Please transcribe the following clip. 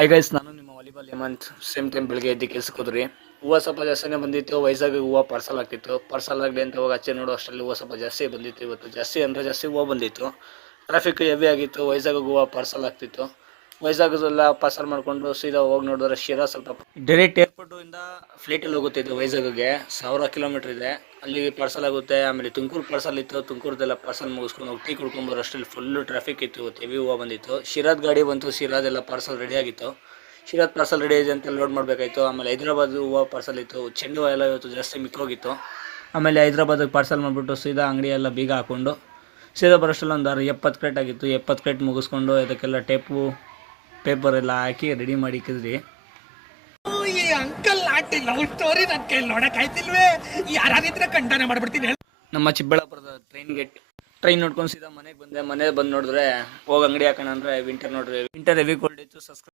Hi guys, ನಾನು ನಿಮ್ಮ volleyball Hemant. Same time ಬೆಳಗ್ಗೆ ಎದ್ದು ಕೆಲ್ಸಕ್ಕೆ ಹೋದ್ರಿ. ಹೂವು ಸ್ವಲ್ಪ ಜಾಸ್ತಿನೇ ಬಂದಿತ್ತು. ವೈಜಾಗ್ ಹೂವು ಪಾರ್ಸಲ್ ಆಗ್ತಿತ್ತು. ಪಾರ್ಸಲ್ ಆಗಲಿ ಅಂತ ಹೋಗಿ ಆಚೆ ನೋಡೋ ಅಷ್ಟರಲ್ಲಿ ಹೂವು ಸ್ವಲ್ಪ ಜಾಸ್ತಿ ಬಂದಿತ್ತು. ಇವತ್ತು ಜಾಸ್ತಿ ಅಂದರೆ ಜಾಸ್ತಿ ಹೂವು ಬಂದಿತ್ತು. ಟ್ರಾಫಿಕ್ ಹೆವಿ ಆಗಿತ್ತು. ವೈಜಾಗ್ ಹೂವು ಪಾರ್ಸಲ್ ಆಗ್ತಿತ್ತು. ವೈಜಾಗದೆಲ್ಲ ಪಾರ್ಸಲ್ ಮಾಡಿಕೊಂಡು ಸೀದಾ ಹೋಗಿ ನೋಡಿದ್ರೆ ಶಿರಾ ಸ್ವಲ್ಪ ಡೈರೆಕ್ಟ್ ಏರ್ಪೋರ್ಟಿಂದ ಫ್ಲೈಟಲ್ಲಿ ಹೋಗುತ್ತಿದ್ದು ವೈಜಾಗ್ಗೆ 1000 ಕಿಲೋಮೀಟರ್ ಇದೆ. ಅಲ್ಲಿ ಪಾರ್ಸಲ್ ಆಗುತ್ತೆ. ಆಮೇಲೆ ತುಮಕೂರು ಪಾರ್ಸಲ್ ಇತ್ತು. ತುಮಕೂರದೆಲ್ಲ ಪಾರ್ಸಲ್ ಮುಗಿಸ್ಕೊಂಡು ಹೋಗಿ ಟೀ ಕುಡ್ಕೊಂಬರೋ ಅಷ್ಟರಲ್ಲಿ ಫುಲ್ಲು ಟ್ರಾಫಿಕ್ ಇತ್ತು. ಇವತ್ತು ಹೆವಿ ಹೂವು ಬಂದಿತ್ತು. ಶಿರಾದ ಗಾಡಿ ಬಂತು. ಶಿರಾದೆಲ್ಲ ಪಾರ್ಸಲ್ ರೆಡಿ ಆಗಿತ್ತು. ಶಿರಾದ ಪಾರ್ಸಲ್ ರೆಡಿ ಇದೆ ಅಂತ ಲೋಡ್ ಮಾಡಬೇಕಾಯಿತು. ಆಮೇಲೆ ಹೈದ್ರಾಬಾದ್ ಹೂವು ಪಾರ್ಸಲ್ ಇತ್ತು. ಚೆಂಡು ಹೂವು ಎಲ್ಲ ಇವತ್ತು ಜಾಸ್ತಿ ಮಿಕ್ಕೋಗಿತ್ತು. ಆಮೇಲೆ ಹೈದ್ರಾಬಾದಿಗೆ ಪಾರ್ಸಲ್ ಮಾಡಿಬಿಟ್ಟು ಸೀದಾ ಅಂಗಡಿ ಎಲ್ಲ ಬೀಗ ಹಾಕ್ಕೊಂಡು ಸೀದಾ ಬರೋಷ್ಟರಲ್ಲಿ ಒಂದು 70 ಕ್ರೇಟ್ ಆಗಿತ್ತು. 70 ಕ್ರೇಟ್ ಮುಗಿಸ್ಕೊಂಡು ಅದಕ್ಕೆಲ್ಲ ಟೇಪು ಪೇಪರ್ ಎಲ್ಲ ಹಾಕಿ ರೆಡಿ ಮಾಡಿ ಇಕ್ಕಿದ್ರಿ. ಅಂಕಲ್ ಆಂಟಿ ಲವ್ ಸ್ಟೋರಿ ನನ್ನ ಕೈಲಿ ನೋಡಕ್ ಆಯ್ತಿಲ್ವೇ? ಯಾರಾದಿದ್ರೆ ಖಂಡನೆ ಮಾಡ್ಬಿಡ್ತೀನಿ. ನಮ್ಮ ಚಿಕ್ಕಬಳ್ಳಾಪುರದ ಟ್ರೈನ್ ನೋಡ್ಕೊಂಡು ಸೀದಾ ಮನೆಗೆ ಬಂದೆ. ಮನೆಗೆ ಬಂದು ನೋಡಿದ್ರೆ ಹೋಗಿ ಅಂಗಡಿ ಹಾಕೋಣ ಅಂದರೆ ವಿಂಟರ್ ನೋಡ್ರಿ. ವಿಂಟರ್ ಹೆವಿ ಕೋಲ್ಡ್ ಇತ್ತು.